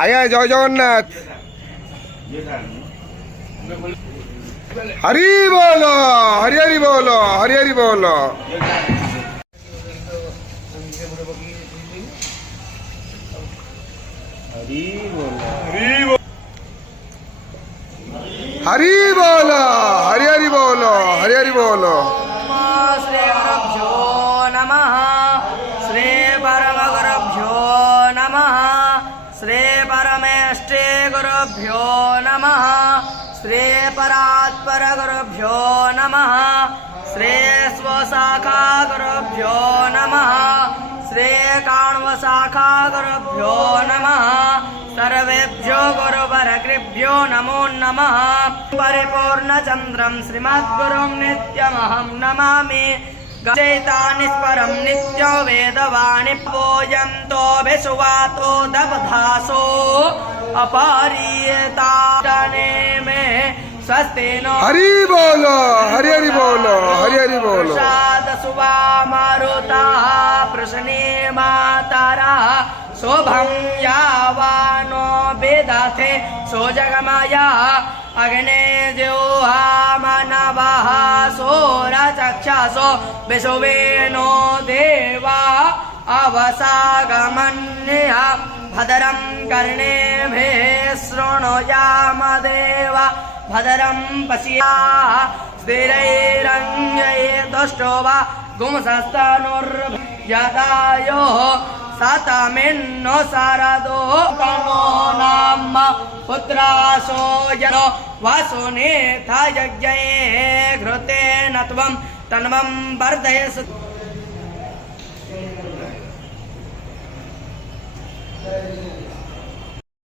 आया जय जगन्नाथ हरि बोलो हरि हरि बोलो हरि हरि बोलो हरि बोलो हरि हरि बोलो हरि हरि बोलो। श्री गुरुभ्यो नमः श्री परम गुरुभ्यो नमः श्री परमेष्टि गुरुभ्यो नमः श्री परात्पर गुरुभ्यो नमः श्री स्वशाखा गुरुभ्यो नमः श्री काण्वशाखा गुरुभ्यो नमः सर्वेभ्यो गुरुवरकृभ्यो नमो नमः। परिपूर्णचन्द्रं श्रीमद्गुरुं नित्यमहं नमामि। गजैतानिस्परं नित्यो वेदवाणी पूजन्तो विश्वातो दबधासो अपरीयताने में स्वस्ति नो हरि बोलो हरि हरि बोलो हरि हरि बोलो। प्रसाद सुवा मारुता प्रसन्ने मातारा शोभं यावानो वेदाथे सो जगमाया अग्ने ज्योहा मानवाः सोरचक्षासो विश्वेनो देवा अवसागमन्यः भद्रं कर्णेभिः शृणुयाम देवा भद्रं पश्यामः स्थिरैरङ्गैर्दुष्टो वा गुंसस्तनुर्यदायोः सतमिन्नो शारदो तनो नाम पुत्रासो जनो वसुनेथ यज्ञे घृतेन त्वं तन्वं वर्धयसु।